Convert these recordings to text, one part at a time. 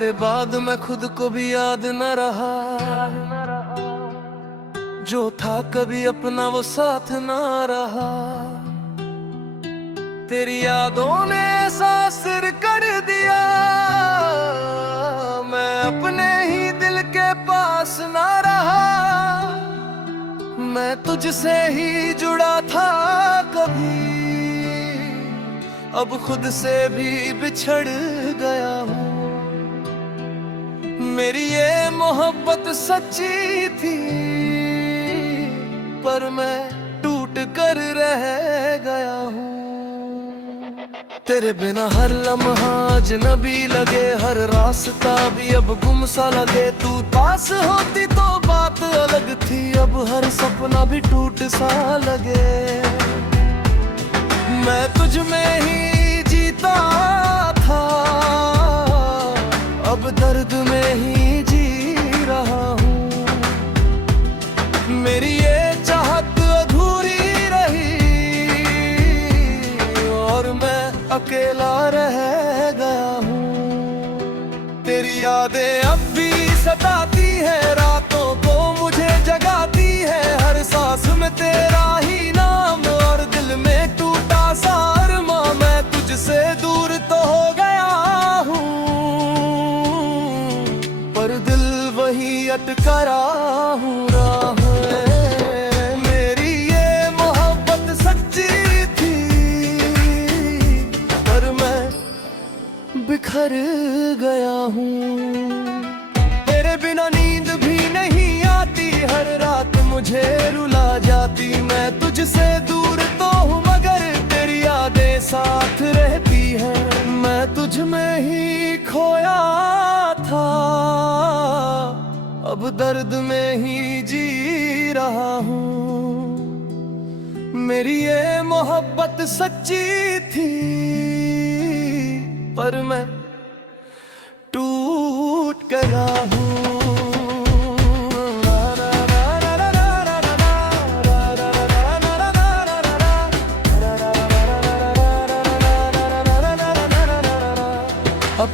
तेरे बाद मैं खुद को भी याद न रहा, जो था कभी अपना वो साथ ना रहा। तेरी यादों ने ऐसा सिर कर दिया, मैं अपने ही दिल के पास ना रहा। मैं तुझसे ही जुड़ा था कभी, अब खुद से भी बिछड़ गया हूँ। मेरी ये मोहब्बत सच्ची थी, पर मैं टूट कर रह गया हूँ। तेरे बिना हर लम्हा अजनबी लगे, हर रास्ता भी अब गुमसा लगे। तू पास होती तो बात अलग थी, अब हर सपना भी टूट सा लगे। मैं तुझ में ही जीता था, अब दर्द में ही जी रहा हूँ। मेरी ये चाहत अधूरी रही और मैं अकेला रह गया हूँ। तेरी यादें अब भी सताती है, रातों को मुझे जगाती है। हर सांस में तेरा ही नाम और दिल में टूटा सा अरमां। मैं तुझसे दूर तो हो गया हूँ, पर दिल वही अटका रहा हूँ। मेरी ये मोहब्बत सच्ची थी, पर मैं बिखर गया हूँ। तेरे बिना नींद भी नहीं आती, हर रात मुझे रुला जाती। मैं तुझसे दूर तो हूँ, मगर तेरी यादें साथ रहती है। मैं तुझ में ही खोया था, अब दर्द में ही जी रहा हूँ। मेरी ये मोहब्बत सच्ची थी, पर मैं टूट गया हूँ।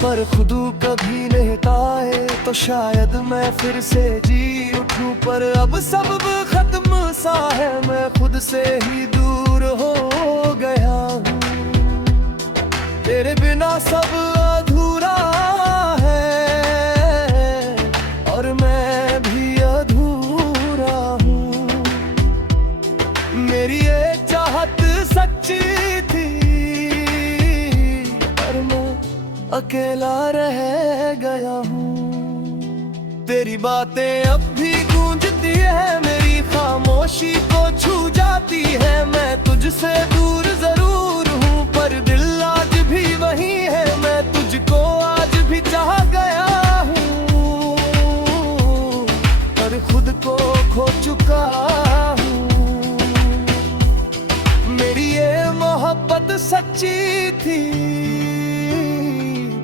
पर खुदू कभी लेता है तो शायद मैं फिर से जी उठूं। पर अब सब खत्म सा है, मैं खुद से ही दूर हो गया हूँ। तेरे बिना सब अधूरा है और मैं भी अधूरा हूँ। मेरी ये चाहत सच्ची थी, पर मैं अकेला रह गया हूँ। तेरी बातें अब भी गूंजती है, मेरी खामोशी को छू जाती है। मैं तुझसे दूर जरूर हूँ, पर दिल आज भी वही है। मैं तुझको आज भी चाह गया हूँ, पर खुद को खो चुका हूँ। मेरी ये मोहब्बत सच्ची थी,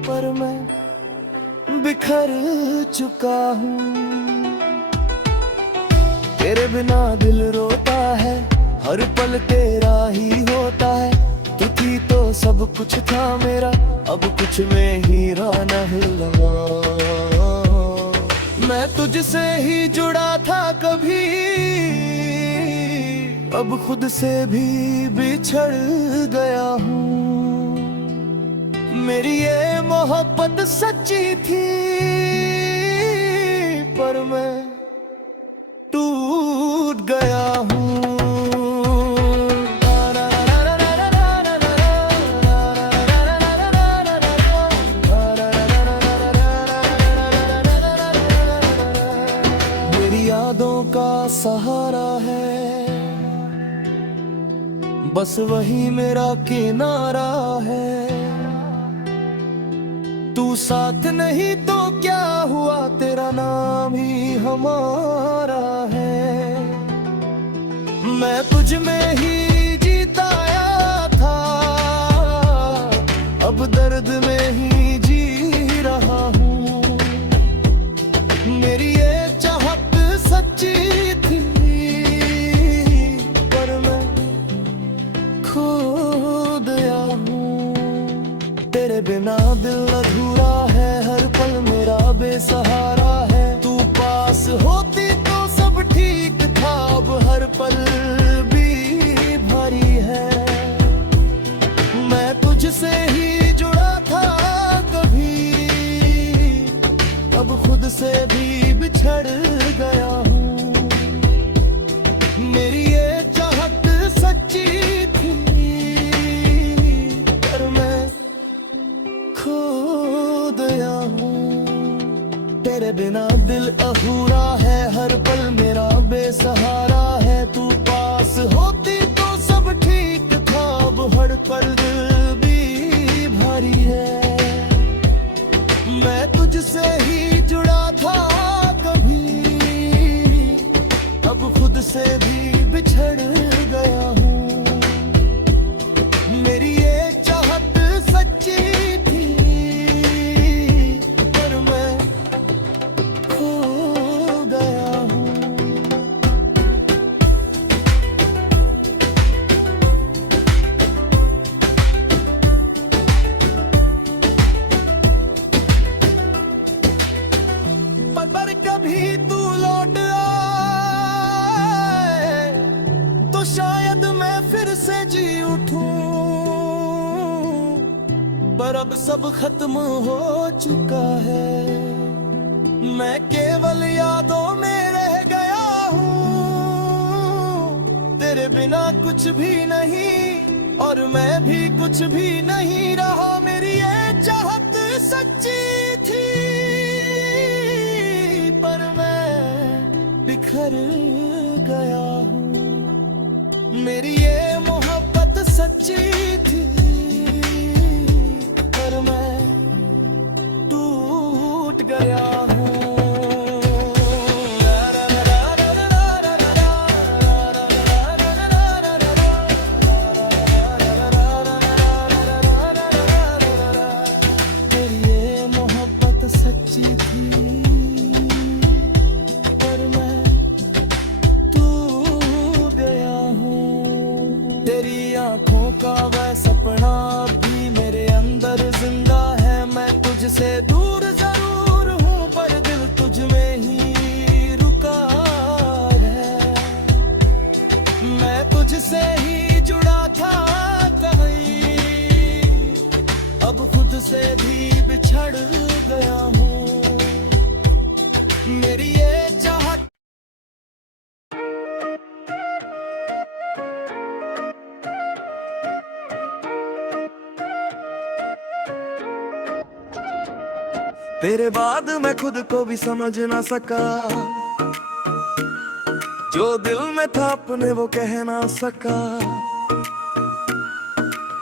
पर मैं बिखर चुका हूँ। तेरे बिना दिल रोता है, हर पल तेरा ही होता है। तू थी तो सब कुछ था मेरा, अब कुछ में ही राना लगा। मैं तुझसे ही जुड़ा था कभी, अब खुद से भी बिछड़ गया हूँ। मेरी ये मोहब्बत सच्ची थी, पर मैं टूट गया हूँ। मेरी यादों का सहारा है, बस वही मेरा किनारा है। तू साथ नहीं तो क्या हुआ, तेरा नाम ही हमारा है। मैं तुझ में ही जीता आया था, अब दर्द में ही जी रहा हूँ। मेरी ये चाहत सच्ची थी, पर मैं खो गया हूँ। तेरे बिना दिल अधूरा है, हर पल में बिछड़ गया हूँ। मेरी ये चाहत सच्ची थी पर मैं खो गया हूँ। तेरे बिना दिल अधूरा है, हर पल मेरा बेसहारा है। तू पास होती तो सब ठीक था, अब हर पल दिल भी भारी है। मैं तुझसे ही जुड़ा था कभी, अब खुद से भी बिछड़ गया हूँ। मेरी ये चाहत सच्ची थी पर मैं खो गया हूँ। पर कभी तू लौट आए तो शायद मैं फिर से जी उठूं, पर अब सब खत्म हो चुका है। मैं केवल यादों में रह गया हूँ। तेरे बिना कुछ भी नहीं और मैं भी कुछ भी नहीं रहा। मेरी ये चाहत सच्ची थी पर मैं बिखर गया हूँ। मेरी ये मोहब्बत सच्ची थी पर मैं टूट गया हूँ। मेरी ये मोहब्बत सच्ची थी पर मैं टूट गया हूँ। तेरी आंखों का वह सपना भी मेरे अंदर जिंदा है। मैं तुझसे दूर जरूर हूँ पर दिल तुझ में ही रुका है। मैं तुझसे ही जुड़ा था कहीं, अब खुद से भी बिछड़ गया हूँ। मेरी ये चाहत तेरे बाद मैं खुद को भी समझ ना सका। जो दिल में था अपने वो कह ना सका।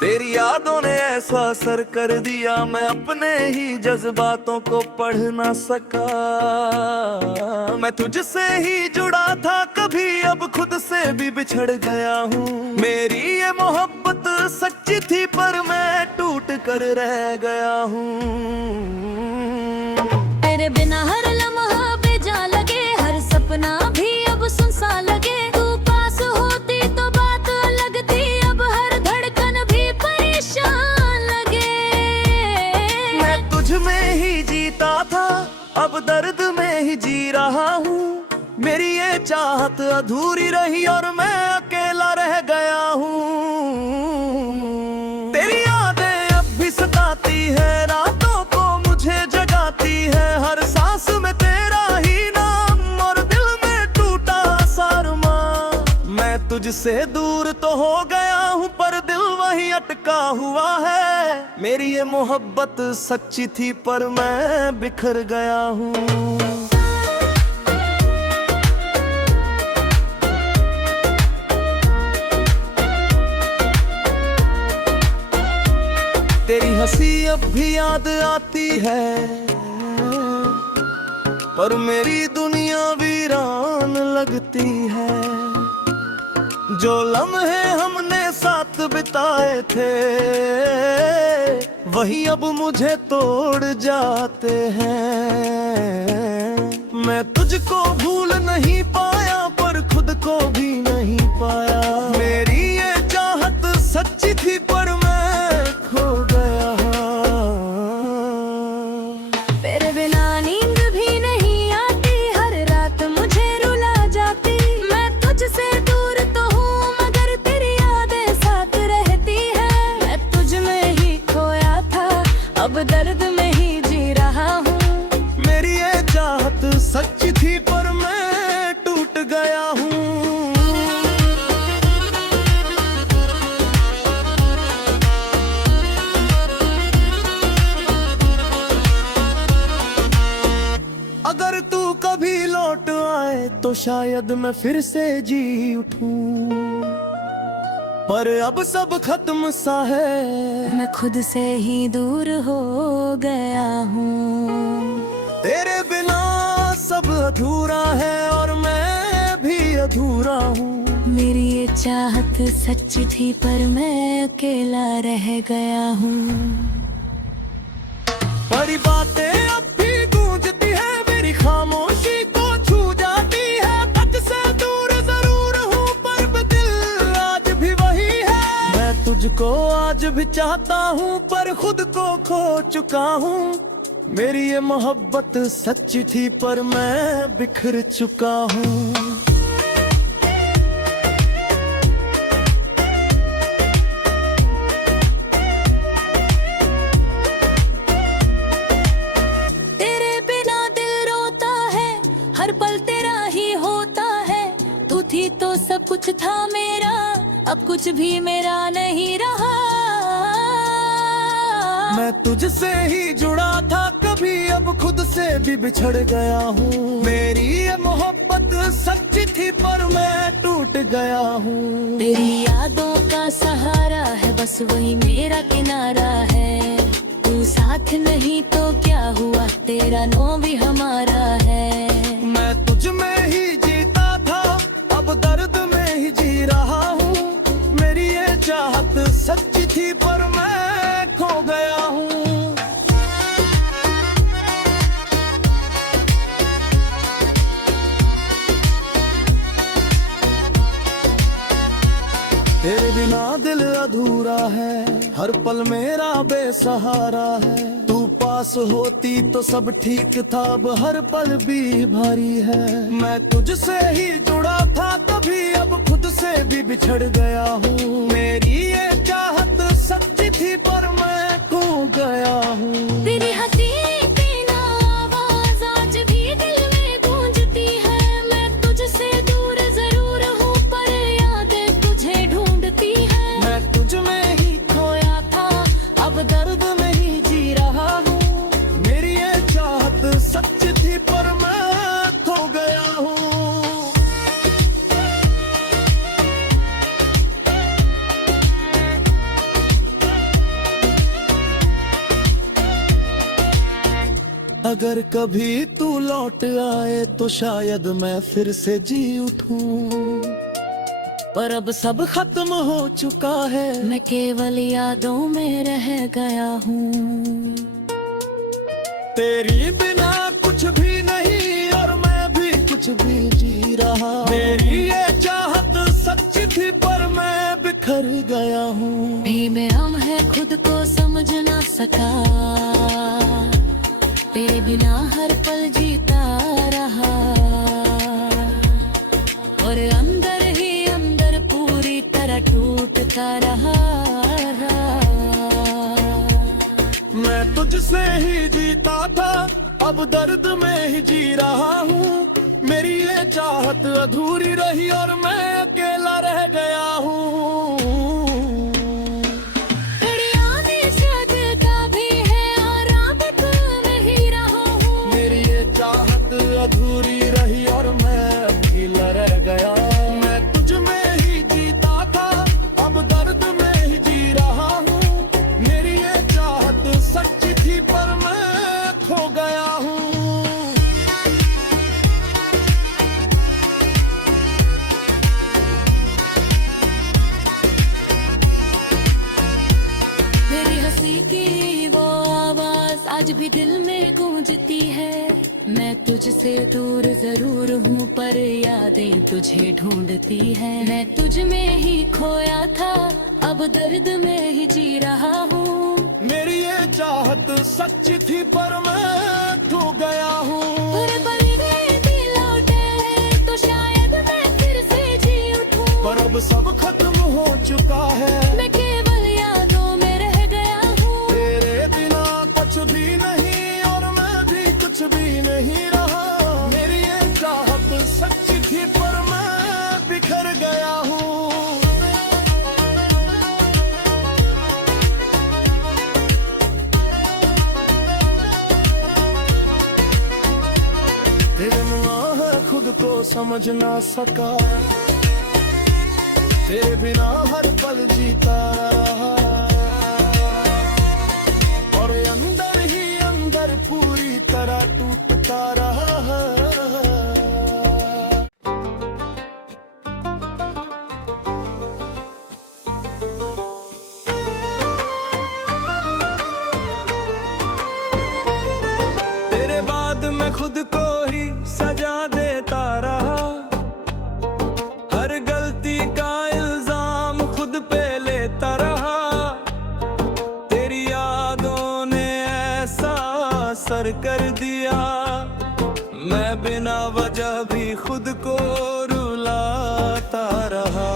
तेरी यादों ने ऐसा असर कर दिया, मैं अपने ही जज्बातों को पढ़ ना सका। मैं तुझसे ही जुड़ा था कभी, अब खुद से भी बिछड़ गया हूँ। मेरी ये मोहब्बत सच्ची थी पर मैं टूट कर रह गया हूँ। तेरे बिना हर लम्हा बेजान लगे, हर सपना भी अब सुनसा लगे। तू पास होती तो बात अलग थी, अब हर धड़कन भी परेशान लगे। मैं तुझ में ही जीता था, अब दर्द में ही जी रहा हूँ। मेरी ये चाहत अधूरी रही और मैं अकेला रह गया हूँ। तेरी यादें अब भी सताती है, रातों को मुझे जगाती है। हर सांस में तेरा ही नाम और दिल में टूटा सारमा। मैं तुझसे दूर तो हो गया हूँ पर दिल वही अटका हुआ है। मेरी ये मोहब्बत सच्ची थी पर मैं बिखर गया हूँ। तेरी हंसी अब भी याद आती है पर मेरी दुनिया वीरान लगती है। जो लम्हे हमने साथ बिताए थे वही अब मुझे तोड़ जाते हैं। मैं तुझको भूल नहीं पाया पर खुद को भी नहीं पाया। मेरी ये चाहत सच्ची थी पर मैं खो गया। तेरे बिना नींद भी नहीं आती, हर रात मुझे रुला जाती। मैं तुझसे दूर तो हूँ मगर तेरी यादें साथ रहती है। मैं तुझ में ही खोया था, अब दर्द में ही जी रहा हूँ। मेरी ये चाहत सच्ची थी तो शायद मैं फिर से जी उठूं, पर अब सब खत्म सा है। मैं खुद से ही दूर हो गया हूँ। तेरे बिना सब अधूरा है और मैं भी अधूरा हूँ। मेरी ये चाहत सच्ची थी पर मैं अकेला रह गया हूँ। बड़ी बातें अब भी गूंजती है, मेरी खामोशी को छू जाती है। टच से दूर जरूर हूँ पर दिल आज भी वही है। मैं तुझको आज भी चाहता हूँ पर खुद को खो चुका हूँ। मेरी ये मोहब्बत सच्ची थी पर मैं बिखर चुका हूँ। हर पल तेरा ही होता है। तू थी तो सब कुछ था मेरा, अब कुछ भी मेरा नहीं रहा। मैं तुझसे ही जुड़ा था कभी, अब खुद से भी बिछड़ गया हूँ। मेरी ये मोहब्बत सच्ची थी पर मैं टूट गया हूँ। तेरी यादों का सहारा है, बस वही मेरा किनारा है। तू साथ नहीं तो क्या हुआ, तेरा नो भी हमारा है। मैं तुझ में ही जीता था, अब दर्द में ही जी रहा हूँ। मेरी ये चाहत सच्ची थी पर मैं खो गया हूँ। तेरे बिना दिल अधूरा है, हर पल मेरा बेसहारा है। तू पास होती तो सब ठीक था, अब हर पल भी भारी है। मैं तुझसे ही जुड़ा था तभी, अब खुद से भी बिछड़ गया हूँ। मेरी ये चाहत सच्ची थी पर मैं खो गया हूँ। तेरी हंसी बिना आवाज आज भी दिल में गूंजती है। मैं तुझसे दूर जरूर हूँ पर यादें तुझे ढूंढती है। मैं तुझ में ही खोया था, अब दर्द में ही जी रहा हूँ। मेरी ये चाहत सच्ची थी पर मैं खो गया हूँ। अगर कभी तू लौट आए तो शायद मैं फिर से जी उठूं, पर अब सब खत्म हो चुका है। मैं केवल यादों में रह गया हूँ। तेरी बिना कुछ भी नहीं और मैं भी कुछ भी जी रहा। मेरी ये चाहत सच्ची थी पर मैं बिखर गया हूँ। भी में हम है खुद को समझ ना सका, तेरे बिना हर पल जीता रहा। और अंदर ही अंदर पूरी तरह टूटता रहा। मैं तुझसे ही जीता था, अब दर्द में ही जी रहा हूँ। मेरी ये चाहत अधूरी रही और मैं अकेला रह गया हूँ। तेरी यादें शायद कभी है और अब तू नहीं रहा हूँ। मेरी ये चाहत अधूरी रही और मैं अकेला रह गया। मैं तुझ में ही जीता था, अब दर्द में ही जी रहा हूँ। मेरी ये चाहत सच्ची थी पर मैं खो गया हूँ। मेरी हंसी की वो आवाज आज भी दिल में गूंजती है। मैं तुझसे दूर जरूर हूँ पर यादें तुझे ढूंढती है। मैं तुझ में ही खोया था, अब दर्द में ही जी रहा हूँ। मेरी ये चाहत सच्ची थी पर मैं खो गया हूँ। पर भी लौटे तो शायद मैं फिर से जी उठूं। पर अब सब खत्म हो चुका है। मैं केवल यादों में रह गया हूँ। तेरे बिना कुछ भी नहीं और मैं भी कुछ भी नहीं रहा। मेरी ये चाहत सच्ची थी पर मैं बिखर गया हूँ। तेरे मुआ है खुद को समझ ना सका, तेरे बिना हर पल जीता रहा, और अंदर ही अंदर पूरी तरह टूटता रहा। तेरे बाद मैं खुद को ही सजा देता रहा, हर गलती का इल्जाम खुद पे लेता रहा। तेरी यादों ने ऐसा असर कर दिया, मैं बिना वजह भी खुद को रुलाता रहा।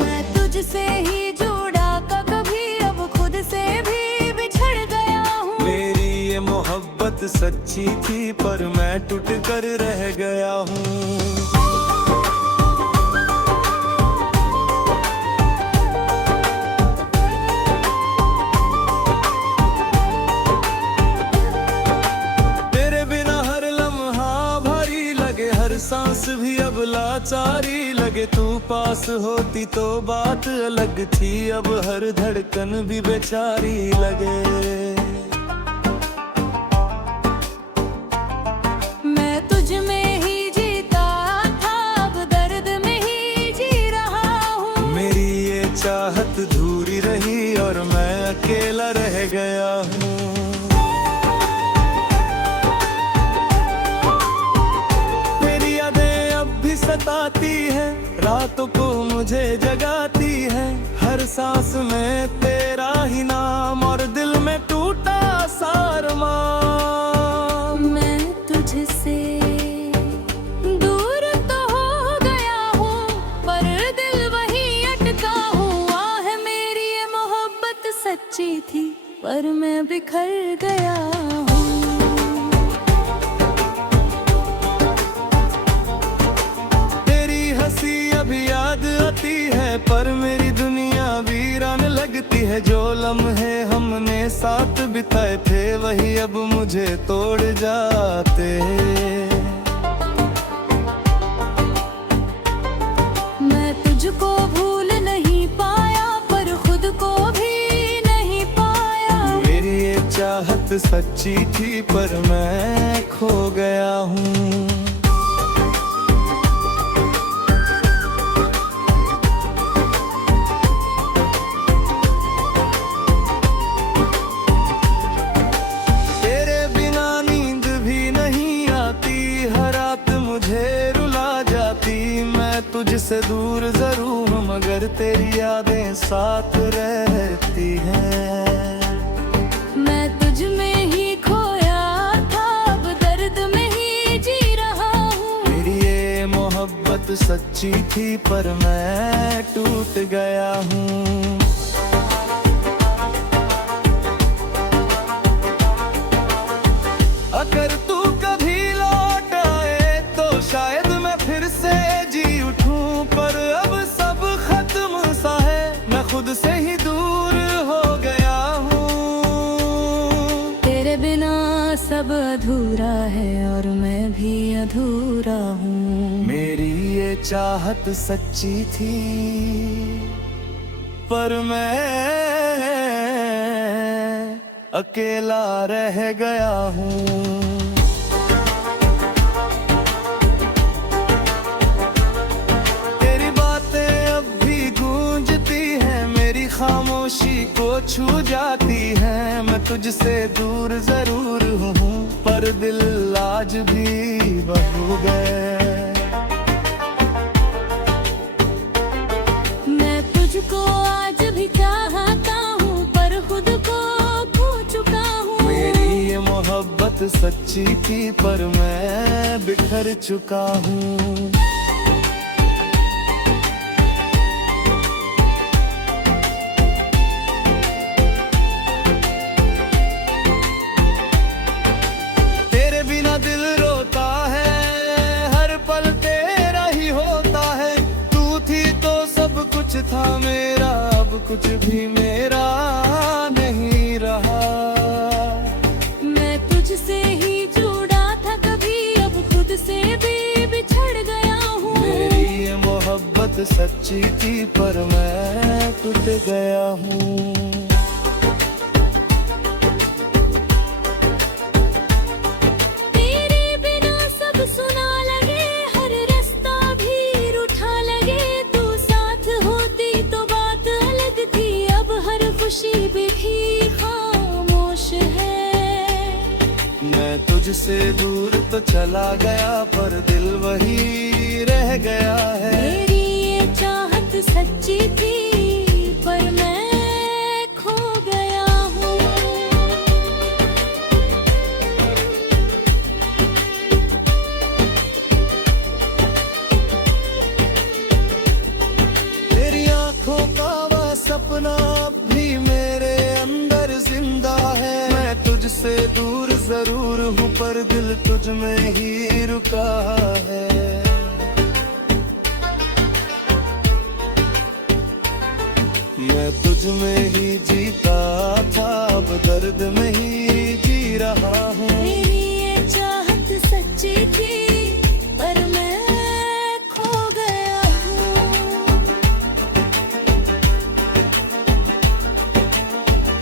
मैं तुझसे ही जुड़ा कभी अब खुद से भी बिछड़ गया हूँ। मेरी ये मोहब्बत सच्ची थी पर मैं टूट कर रह गया हूँ। सांस भी अब लाचारी लगे, तू पास होती तो बात अलग थी, अब हर धड़कन भी बेचारी लगे। मैं तुझ में ही जीता था, अब दर्द में ही जी रहा हूँ। मेरी ये चाहत धूरी रही और मैं अकेला रह गया हूँ। सताती है, रातों को मुझे जगाती है, हर सांस में तेरा ही नाम और दिल में टूटा सारमा। मैं तुझसे दूर तो हो गया हूँ, पर दिल वही अटका हुआ है। मेरी ये मोहब्बत सच्ची थी पर मैं बिखर गया हूँ। अभी याद आती है पर मेरी दुनिया वीरान लगती है। जो लम्हे हमने साथ बिताए थे वही अब मुझे तोड़ जाते। मैं तुझको भूल नहीं पाया पर खुद को भी नहीं पाया। मेरी ये चाहत सच्ची थी पर मैं खो गया हूँ। तुझसे दूर जरूर मगर तेरी यादें साथ रहती हैं। मैं तुझ में ही खोया था, अब दर्द में ही जी रहा हूँ। मेरी ये मोहब्बत सच्ची थी पर मैं टूट गया हूँ। अगर तू कभी लौट आए तो शायद मैं फिर से जी उठूं, पर अब सब खत्म सा है, मैं खुद से ही दूर हो गया हूँ। तेरे बिना सब अधूरा है और मैं भी अधूरा हूँ। मेरी ये चाहत सच्ची थी पर मैं अकेला रह गया हूँ। खामोशी को छू जाती है, मैं तुझसे दूर जरूर हूँ पर दिल आज भी बहू गए। मैं तुझको आज भी चाहता हूँ पर खुद को खो चुका हूँ। मेरी ये मोहब्बत सच्ची थी पर मैं बिखर चुका हूँ। था मेरा अब कुछ भी मेरा नहीं रहा। मैं तुझसे ही जुड़ा था कभी अब खुद से भी बिछड़ गया। सच्ची थी पर मैं टूट गया हूँ। तेरे बिना सब सुना लगे, हर रास्ता भी रूठा लगे। तू साथ होती तो बात अलग थी, अब हर खुशी भी खामोश है। मैं तुझसे दूर तो चला गया पर दिल वही रह गया है। मेरी ये चाहत सच्ची थी पर मैं खो गया हूँ। तेरी आंखों का वह सपना अब भी मेरे अंदर जिंदा है। मैं तुझसे दूर जरूर हूँ पर दिल तुझ में ही रुका है। मैं तुझ में ही जीता था, अब दर्द में ही जी रहा हूँ। मेरी ये चाहत सच्ची थी पर मैं खो गया हूँ।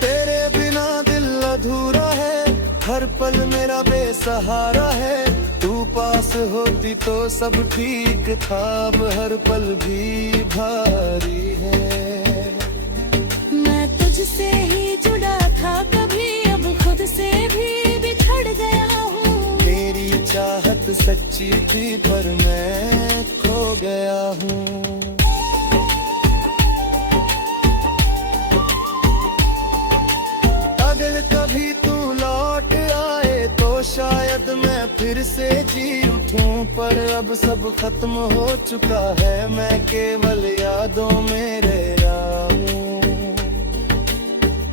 तेरे बिना दिल अधूरा है, हर पल मेरा बेसहारा है। तू पास होती तो सब ठीक था, अब हर पल भी भारी है। मैं तुझसे ही जुड़ा था कभी, अब खुद से भी बिछड़ गया हूँ। मेरी चाहत सच्ची थी पर मैं खो गया हूँ। अगर कभी तू लौट आए तो शायद मैं फिर से जी उठूं, पर अब सब खत्म हो चुका है। मैं केवल यादों में रह रहा हूँ।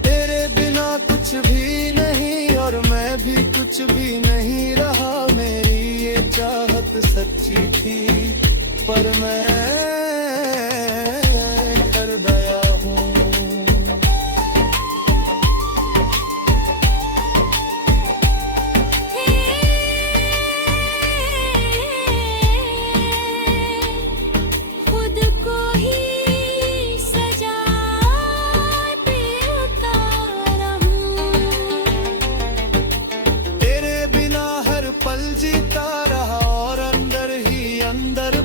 तेरे बिना कुछ भी नहीं और मैं भी कुछ भी नहीं रहा। मेरी ये चाहत सच्ची थी पर मैं कर गया हूँ। खुद को ही सजा पे उतारा हूँ। तेरे बिना हर पल जीता रहा और अंदर ही अंदर